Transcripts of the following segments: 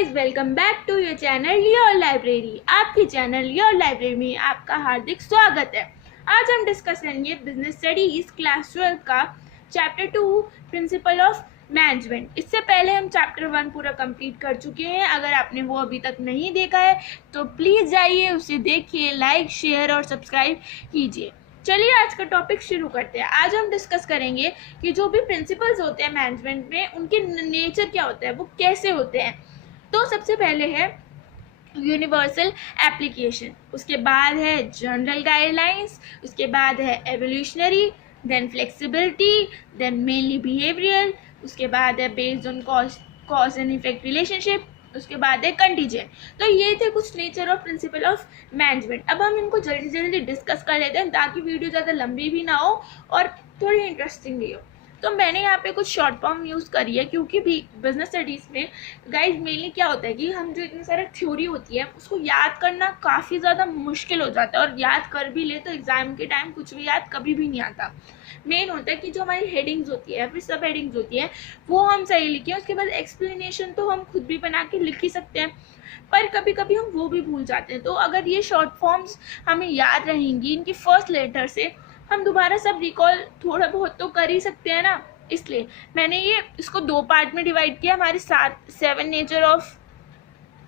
Guys, welcome back to your channel your library. आपके channel your library में आपका हार्दिक स्वागत है। आज हम डिस्कस करेंगे बिजनेस स्टडीज क्लास 12 का चैप्टर 2 प्रिंसिपल ऑफ मैनेजमेंट। इससे पहले हम चैप्टर 1 पूरा कंप्लीट कर चुके हैं। अगर आपने वो अभी तक नहीं देखा है तो प्लीज़ जाइए, उसे देखिए, लाइक, शेयर और सब्सक्राइब कीजिए। चलिए आज का टॉपिक शुरू करते हैं। आज हम डिस्कस करेंगे कि जो भी प्रिंसिपल्स होते हैं मैनेजमेंट में, उनके नेचर क्या होता है, वो कैसे होते हैं। तो सबसे पहले है यूनिवर्सल एप्लीकेशन, उसके बाद है जनरल गाइडलाइंस, उसके बाद है evolutionary, then flexibility, then mainly behavioural, उसके बाद है based on cause and effect relationship, उसके बाद है कंटीजेंट। तो ये थे कुछ नेचर और प्रिंसिपल ऑफ मैनेजमेंट। अब हम इनको जल्दी जल्दी डिस्कस कर लेते हैं ताकि वीडियो ज़्यादा लंबी भी ना हो और थोड़ी इंटरेस्टिंग भी हो। तो मैंने यहाँ पे कुछ शॉर्ट फॉर्म यूज़ करी है क्योंकि भी बिजनेस स्टडीज़ में गाइस मेनली क्या होता है कि हम जो इतनी सारी थ्योरी होती है उसको याद करना काफ़ी ज़्यादा मुश्किल हो जाता है, और याद कर भी ले तो एग्ज़ाम के टाइम कुछ भी याद कभी भी नहीं आता। मेन होता है कि जो हमारी हेडिंग्स होती है या फिर सब हेडिंग्स होती है वो हम सही लिखें, उसके बाद एक्सप्लेनेशन तो हम खुद भी बना के लिख ही सकते हैं, पर कभी कभी हम वो भी भूल जाते हैं। तो अगर ये शॉर्ट फॉर्म्स हमें याद रहेंगी इनकी फर्स्ट लेटर से, हम दोबारा सब रिकॉल थोड़ा बहुत तो कर ही सकते हैं ना। इसलिए मैंने ये इसको 2 पार्ट में डिवाइड किया। हमारे 7 nature of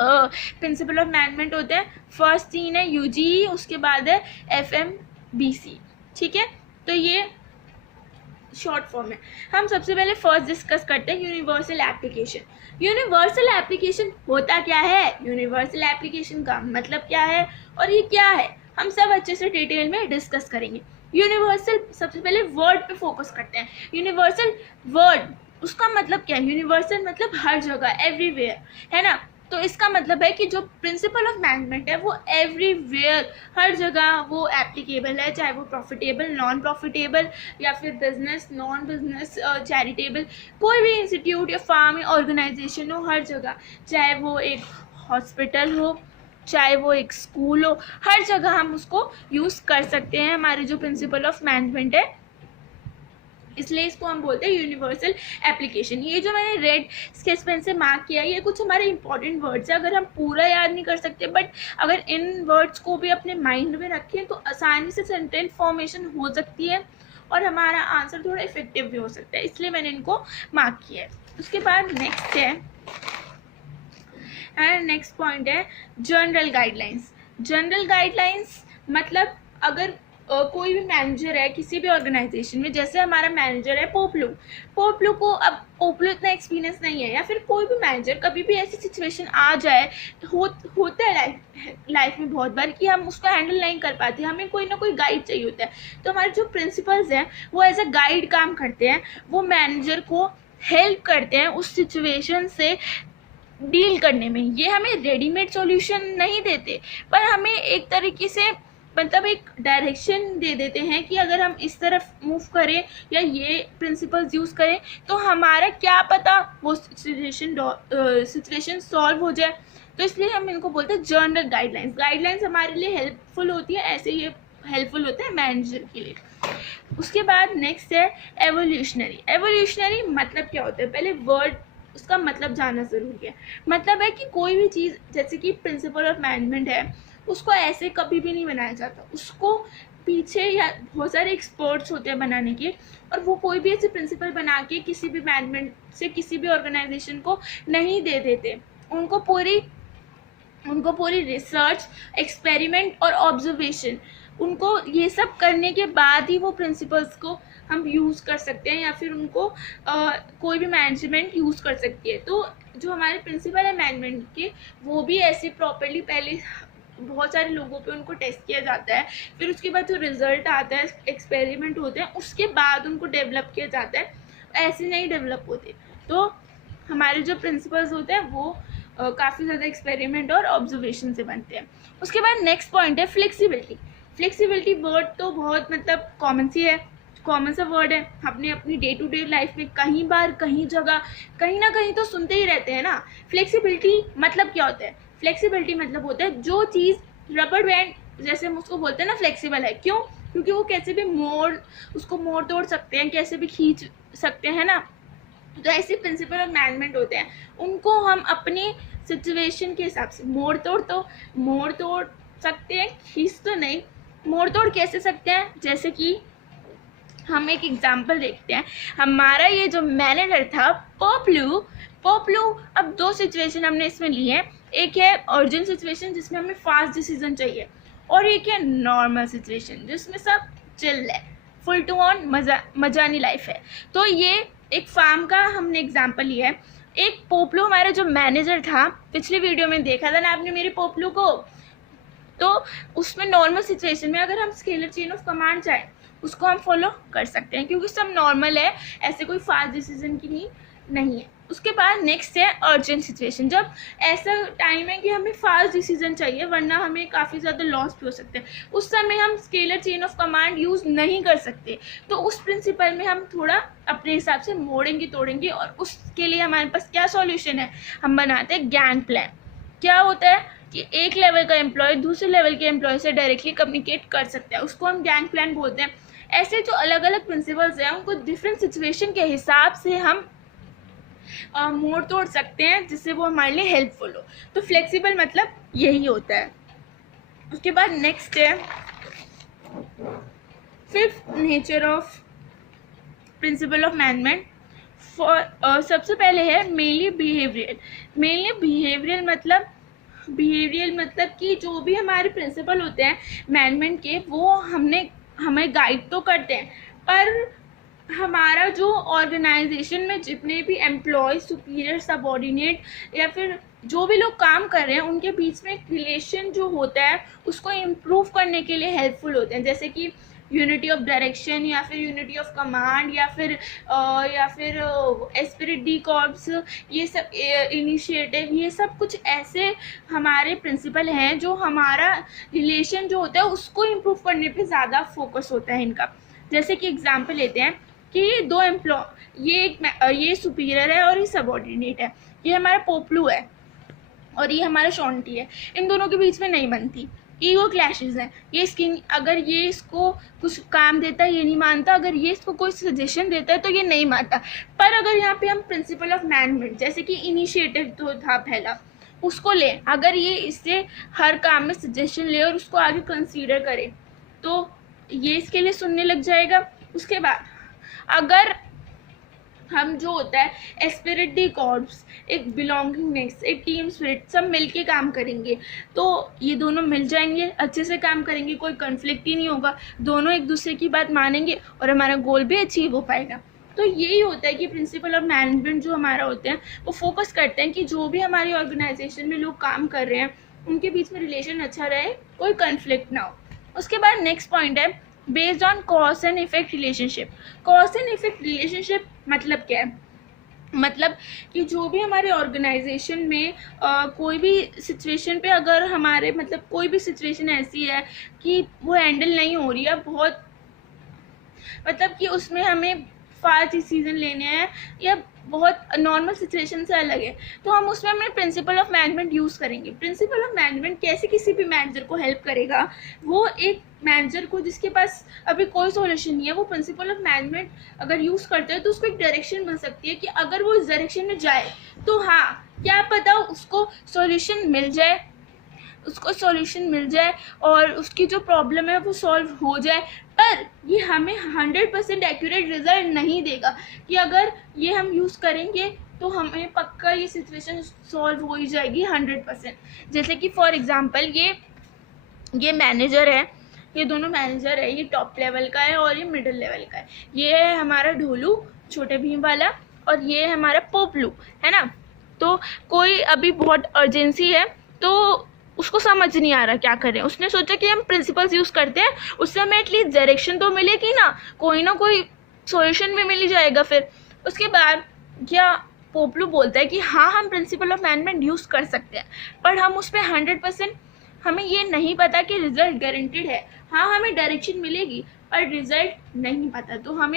principle of management होते हैं। फर्स्ट 3 है यूजीई, उसके बाद है एफएमबीसी। ठीक है, तो ये शॉर्ट फॉर्म है। हम सबसे पहले फर्स्ट डिस्कस करते हैं यूनिवर्सल एप्लीकेशन। यूनिवर्सल एप्लीकेशन होता क्या है, यूनिवर्सल एप्लीकेशन का मतलब क्या है और ये क्या है, हम सब अच्छे से डिटेल में डिस्कस करेंगे। यूनिवर्सल, सबसे पहले वर्ड पे फोकस करते हैं। यूनिवर्सल वर्ड, उसका मतलब क्या है, यूनिवर्सल मतलब हर जगह, एवरीवेयर, है ना। तो इसका मतलब है कि जो प्रिंसिपल ऑफ मैनेजमेंट है वो एवरीवेयर, हर जगह वो एप्लीकेबल है, चाहे वो प्रॉफिटेबल, नॉन प्रॉफिटेबल, या फिर बिजनेस, नॉन बिजनेस, चैरिटेबल, कोई भी इंस्टीट्यूट या फार्म या ऑर्गेनाइजेशन हो, हर जगह, चाहे वो एक हॉस्पिटल हो, चाहे वो एक स्कूल हो, हर जगह हम उसको यूज़ कर सकते हैं, हमारे जो प्रिंसिपल ऑफ मैनेजमेंट है। इसलिए इसको हम बोलते हैं यूनिवर्सल एप्लीकेशन। ये जो मैंने रेड स्केच पेन से मार्क किया, ये कुछ हमारे इंपॉर्टेंट वर्ड्स है। अगर हम पूरा याद नहीं कर सकते, बट अगर इन वर्ड्स को भी अपने माइंड में रखें तो आसानी से सेंटेंस फॉर्मेशन हो सकती है और हमारा आंसर थोड़ा इफेक्टिव भी हो सकता है, इसलिए मैंने इनको मार्क किया है। उसके बाद नेक्स्ट है, एंड नेक्स्ट पॉइंट है जनरल गाइडलाइंस। जनरल गाइडलाइंस मतलब अगर कोई भी मैनेजर है किसी भी ऑर्गेनाइजेशन में, जैसे हमारा मैनेजर है पोपलू को, अब पोपलू इतना एक्सपीरियंस नहीं है, या फिर कोई भी मैनेजर, कभी भी ऐसी सिचुएशन आ जाए, होता है लाइफ में बहुत बार कि हम उसको हैंडल नहीं कर पाते, हमें कोई ना कोई गाइड चाहिए होता है। तो हमारे जो प्रिंसिपल्स हैं वो एज अ गाइड काम करते हैं, वो मैनेजर को हेल्प करते हैं उस सिचुएशन से डील करने में। ये हमें रेडीमेड सॉल्यूशन नहीं देते, पर हमें एक तरीके से मतलब एक डायरेक्शन दे देते हैं कि अगर हम इस तरफ मूव करें या ये प्रिंसिपल्स यूज़ करें तो हमारा क्या पता वो सिचुएशन सॉल्व हो जाए। तो इसलिए हम इनको बोलते हैं जनरल गाइडलाइंस। गाइडलाइंस हमारे लिए हेल्पफुल होती है, ऐसे ये हेल्पफुल होता है मैनेजर के लिए। उसके बाद नेक्स्ट है एवोल्यूशनरी। एवोल्यूशनरी मतलब क्या होता है, पहले वर्ड उसका मतलब जानना ज़रूरी है। मतलब है कि कोई भी चीज़, जैसे कि प्रिंसिपल ऑफ मैनेजमेंट है, उसको ऐसे कभी भी नहीं बनाया जाता, उसको पीछे या बहुत सारे एक्सपर्ट्स होते हैं बनाने के, और वो कोई भी ऐसे प्रिंसिपल बना के किसी भी मैनेजमेंट से किसी भी ऑर्गेनाइजेशन को नहीं दे देते। उनको पूरी रिसर्च, एक्सपेरिमेंट और ऑब्जर्वेशन, उनको ये सब करने के बाद ही वो प्रिंसिपल्स को हम यूज़ कर सकते हैं, या फिर उनको कोई भी मैनेजमेंट यूज़ कर सकती है। तो जो हमारे प्रिंसिपल है मैनेजमेंट के, वो भी ऐसे प्रॉपर्ली पहले बहुत सारे लोगों पे उनको टेस्ट किया जाता है, फिर उसके बाद जो रिजल्ट आता है, एक्सपेरिमेंट होते हैं, उसके बाद उनको डेवलप किया जाता है, ऐसे नहीं डेवलप होते। तो हमारे जो प्रिंसिपल्स होते हैं वो काफ़ी ज़्यादा एक्सपेरिमेंट और ऑब्जर्वेशन से बनते हैं। उसके बाद नेक्स्ट पॉइंट है फ्लेक्सिबिलिटी। फ्लेक्सिबिलिटी वर्ड तो बहुत मतलब कॉमन सा वर्ड है, हमने अपनी डे टू डे लाइफ में कहीं बार कहीं जगह कहीं ना कहीं तो सुनते ही रहते हैं ना। फ्लेक्सिबिलिटी मतलब क्या होता है, फ्लेक्सिबिलिटी मतलब होता है जो चीज़ रबर बैंड जैसे हम उसको बोलते हैं ना, फ्लेक्सिबल है। क्यों? क्योंकि वो कैसे भी उसको मोड़ तोड़ सकते हैं, कैसे भी खींच सकते हैं ना। तो ऐसे प्रिंसिपल ऑफ मैनेजमेंट होते हैं, उनको हम अपनी सिचुएशन के हिसाब से। मोड़ तोड़ सकते हैं, खींच तो नहीं। मोड़ तोड़ कैसे सकते हैं, जैसे कि हम एक एग्जाम्पल देखते हैं। हमारा ये जो मैनेजर था पोपलू, अब दो सिचुएशन हमने इसमें ली है। एक है अर्जेंट सिचुएशन जिसमें हमें फास्ट डिसीजन चाहिए, और एक है नॉर्मल सिचुएशन जिसमें सब चिल है, फुल टू ऑन मजानी लाइफ है। तो ये एक फार्म का हमने एग्जाम्पल लिया है। एक पोपलू हमारा जो मैनेजर था, पिछली वीडियो में देखा था ना आपने मेरे पोपलू को, तो उसमें नॉर्मल सिचुएशन में अगर हम स्केलर चेन ऑफ कमांड चाहें उसको हम फॉलो कर सकते हैं, क्योंकि सब नॉर्मल है, ऐसे कोई फास्ट डिसीजन की नहीं है। उसके बाद नेक्स्ट है अर्जेंट सिचुएशन, जब ऐसा टाइम है कि हमें फास्ट डिसीजन चाहिए वरना हमें काफ़ी ज़्यादा लॉस भी हो सकते हैं। उस समय हम scalar chain of command use नहीं कर सकते, तो उस प्रिंसिपल में हम थोड़ा अपने हिसाब से मोड़ेंगे तोड़ेंगे, और उसके लिए हमारे पास क्या सॉल्यूशन है, हम बनाते हैं गैंग प्लान। क्या होता है कि एक लेवल का एम्प्लॉय दूसरे लेवल के एम्प्लॉय से डायरेक्टली कम्युनिकेट कर सकता है, उसको हम गैंग प्लान बोलते हैं। ऐसे जो अलग अलग प्रिंसिपल्स हैं उनको डिफरेंट सिचुएशन के हिसाब से हम मोड़ तोड़ सकते हैं, जिससे वो हमारे लिए हेल्पफुल हो। तो फ्लेक्सिबल मतलब यही होता है। उसके बाद नेक्स्ट है fifth nature of principle of management. सबसे पहले है मेनली बिहेवियरल मतलब कि जो भी हमारे प्रिंसिपल होते हैं मैनेजमेंट के, वो हमें गाइड तो करते हैं, पर हमारा जो ऑर्गेनाइजेशन में जितने भी एम्प्लॉय, सुपीरियर, सबऑर्डिनेट या फिर जो भी लोग काम कर रहे हैं उनके बीच में एक रिलेशन जो होता है उसको इम्प्रूव करने के लिए हेल्पफुल होते हैं, जैसे कि यूनिटी ऑफ डायरेक्शन या फिर यूनिटी ऑफ कमांड या फिर एस्पिरिट डी कॉर्प्स, ये सब इनिशिएटिव, ये सब कुछ ऐसे हमारे प्रिंसिपल हैं जो हमारा रिलेशन जो होता है उसको इम्प्रूव करने पे ज़्यादा फोकस होता है इनका। जैसे कि एग्जांपल लेते हैं कि दो एम्प्लॉय, ये सुपीरियर है और ये सबऑर्डिनेट है, ये हमारा पोपलू है और ये हमारा शॉन्टी है। इन दोनों के बीच में नहीं बनती, ईगो क्लैशेस हैं। अगर ये इसको कुछ काम देता है ये नहीं मानता, अगर ये इसको कोई सजेशन देता है तो ये नहीं मानता। पर अगर यहाँ पे हम प्रिंसिपल ऑफ मैनेजमेंट, जैसे कि इनिशिएटिव तो था पहला, उसको ले, अगर ये इससे हर काम में सजेशन ले और उसको आगे कंसीडर करे तो ये इसके लिए सुनने लग जाएगा। उसके बाद अगर हम जो होता है एस्पिरिट डी कॉर्प्स, एक बिलोंगिंगनेस, एक टीम स्पिरिट, सब मिलके काम करेंगे तो ये दोनों मिल जाएंगे, अच्छे से काम करेंगे, कोई कॉन्फ्लिक्ट ही नहीं होगा, दोनों एक दूसरे की बात मानेंगे और हमारा गोल भी अचीव हो पाएगा। तो यही होता है कि प्रिंसिपल ऑफ मैनेजमेंट जो हमारा होते हैं वो फोकस करते हैं कि जो भी हमारी ऑर्गेनाइजेशन में लोग काम कर रहे हैं उनके बीच में रिलेशन अच्छा रहे, कोई कॉन्फ्लिक्ट ना हो। उसके बाद नेक्स्ट पॉइंट है based on cause and effect relationship. Cause and effect relationship मतलब क्या है, मतलब कि जो भी हमारे ऑर्गेनाइजेशन में कोई भी सिचुएशन पे अगर हमारे कोई भी सिचुएशन ऐसी है कि वो हैंडल नहीं हो रही है, बहुत कि उसमें हमें फास्ट डिसीजन लेने हैं या बहुत नॉर्मल सिचुएशन से अलग है, तो हम उसमें अपने प्रिंसिपल ऑफ मैनेजमेंट यूज़ करेंगे। प्रिंसिपल ऑफ मैनेजमेंट कैसे किसी भी मैनेजर को हेल्प करेगा, वो एक मैनेजर को जिसके पास अभी कोई सॉल्यूशन नहीं है, वो प्रिंसिपल ऑफ मैनेजमेंट अगर यूज़ करते हैं तो उसको एक डायरेक्शन मिल सकती है कि अगर वो इस डायरेक्शन में जाए तो हाँ, क्या पता उसको सॉल्यूशन मिल जाए और उसकी जो प्रॉब्लम है वो सॉल्व हो जाए। पर ये हमें 100% एक्यूरेट रिजल्ट नहीं देगा कि अगर ये हम यूज़ करेंगे तो हमें पक्का ये सिचुएशन सॉल्व हो ही जाएगी 100%। जैसे कि फॉर एग्जांपल ये मैनेजर है, ये दोनों मैनेजर है, ये टॉप लेवल का है और ये मिडिल लेवल का है। ये है हमारा ढोलू छोटे भीम वाला और ये है हमारा पोपलू, है ना। तो कोई अभी बहुत अर्जेंसी है तो उसको समझ नहीं आ रहा क्या करें, उसने सोचा कि हम प्रिंसिपल्स यूज़ करते हैं, उससे हमें एटलीस्ट डायरेक्शन तो मिलेगी ना कोई सॉल्यूशन भी मिल ही जाएगा। फिर उसके बाद क्या पोपलू बोलता है कि हाँ, हम प्रिंसिपल ऑफ मैनेजमेंट यूज़ कर सकते हैं, पर हम उस पर 100% हमें ये नहीं पता कि रिजल्ट गारंटीड है। हाँ, हमें डायरेक्शन मिलेगी पर रिजल्ट नहीं पता, तो हम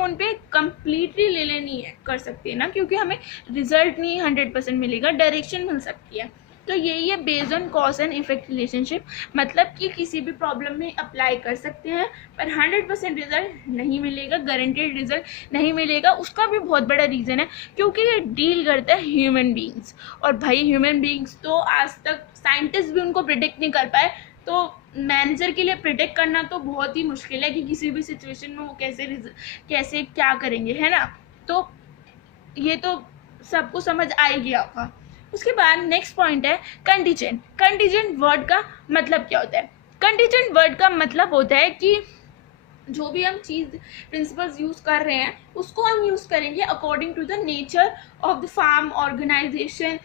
उन पर कम्प्लीटली ले नहीं कर सकते ना, क्योंकि हमें रिजल्ट नहीं 100% मिलेगा, डायरेक्शन मिल सकती है। तो यही है based on cause and effect relationship, मतलब कि किसी भी प्रॉब्लम में अप्लाई कर सकते हैं पर 100% रिजल्ट नहीं मिलेगा, गारंटेड रिजल्ट नहीं मिलेगा। उसका भी बहुत बड़ा रीज़न है क्योंकि ये डील करता है ह्यूमन बींग्स, और भाई ह्यूमन बींग्स तो आज तक साइंटिस्ट भी उनको प्रिडिक्ट नहीं कर पाए, तो मैनेजर के लिए प्रिडिक्ट करना तो बहुत ही मुश्किल है कि किसी भी सिचुएशन में वो कैसे क्या करेंगे, है ना। तो ये तो सबको समझ आ ही गया होगा। उसके बाद नेक्स्ट पॉइंट है कंटीजेंट। कंटीजेंट वर्ड का मतलब क्या होता है? कंटीजेंट वर्ड का मतलब होता है कि जो भी हम चीज़ प्रिंसिपल्स यूज़ कर रहे हैं उसको हम यूज़ करेंगे according to the nature of the firm, organisation,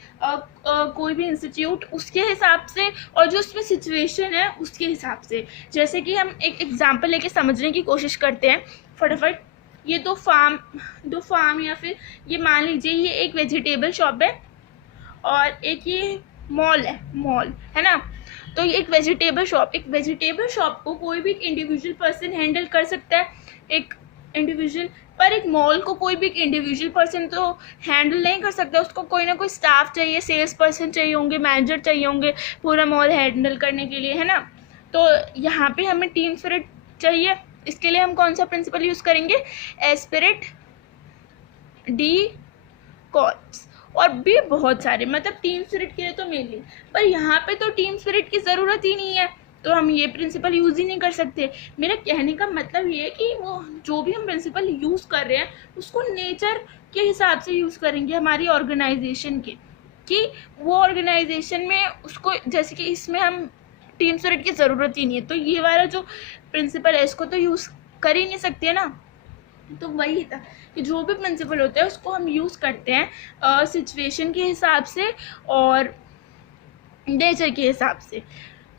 कोई भी इंस्टीट्यूट, उसके हिसाब से, और जो उसमें सिचुएशन है उसके हिसाब से। जैसे कि हम एक एग्जांपल लेके समझने की कोशिश करते हैं फटाफट। ये दो फार्म या फिर ये मान लीजिए ये एक वेजिटेबल शॉप है और एक ये मॉल है ना। तो ये एक वेजिटेबल शॉप को कोई भी इंडिविजुअल पर्सन हैंडल कर सकता है, एक इंडिविजुअल, पर एक मॉल को कोई भी इंडिविजुअल पर्सन तो हैंडल नहीं कर सकता। उसको कोई ना कोई स्टाफ चाहिए, सेल्स पर्सन चाहिए होंगे, मैनेजर चाहिए होंगे पूरा मॉल हैंडल करने के लिए, है ना। तो यहाँ पे हमें टीम स्पिरिट चाहिए। इसके लिए हम कौन सा प्रिंसिपल यूज़ करेंगे? एस्पिरिट, डी कॉर्प्स, और भी बहुत सारे, मतलब टीम स्पिरिट के लिए तो मेनली। पर यहाँ पे तो टीम स्पिरिट की ज़रूरत ही नहीं है, तो हम ये प्रिंसिपल यूज़ ही नहीं कर सकते। मेरा कहने का मतलब ये है कि वो जो भी हम प्रिंसिपल यूज़ कर रहे हैं उसको नेचर के हिसाब से यूज़ करेंगे, हमारी ऑर्गेनाइजेशन के, कि वो ऑर्गेनाइजेशन में उसको, जैसे कि इसमें हम टीम स्पिरिट की ज़रूरत ही नहीं है तो ये वाला जो प्रिंसिपल है इसको तो यूज़ कर ही नहीं सकते ना। तो वही था कि जो भी प्रिंसिपल होता है उसको हम यूज़ करते हैं सिचुएशन के हिसाब से और नेचर के हिसाब से।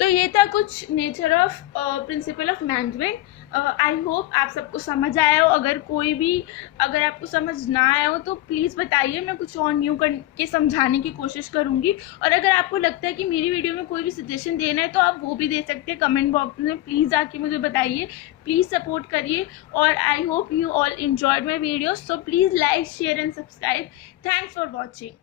तो ये था कुछ nature of principle of management. I hope आप सबको समझ आया हो। अगर आपको समझ ना आया हो तो प्लीज़ बताइए, मैं कुछ और न्यू करके समझाने की कोशिश करूँगी। और अगर आपको लगता है कि मेरी वीडियो में कोई भी सजेशन देना है तो आप वो भी दे सकते हैं कमेंट बॉक्स में। प्लीज़ आके मुझे बताइए, प्लीज़ सपोर्ट करिए। और I hope you all enjoyed my videos, so please like, share and subscribe. Thanks for watching.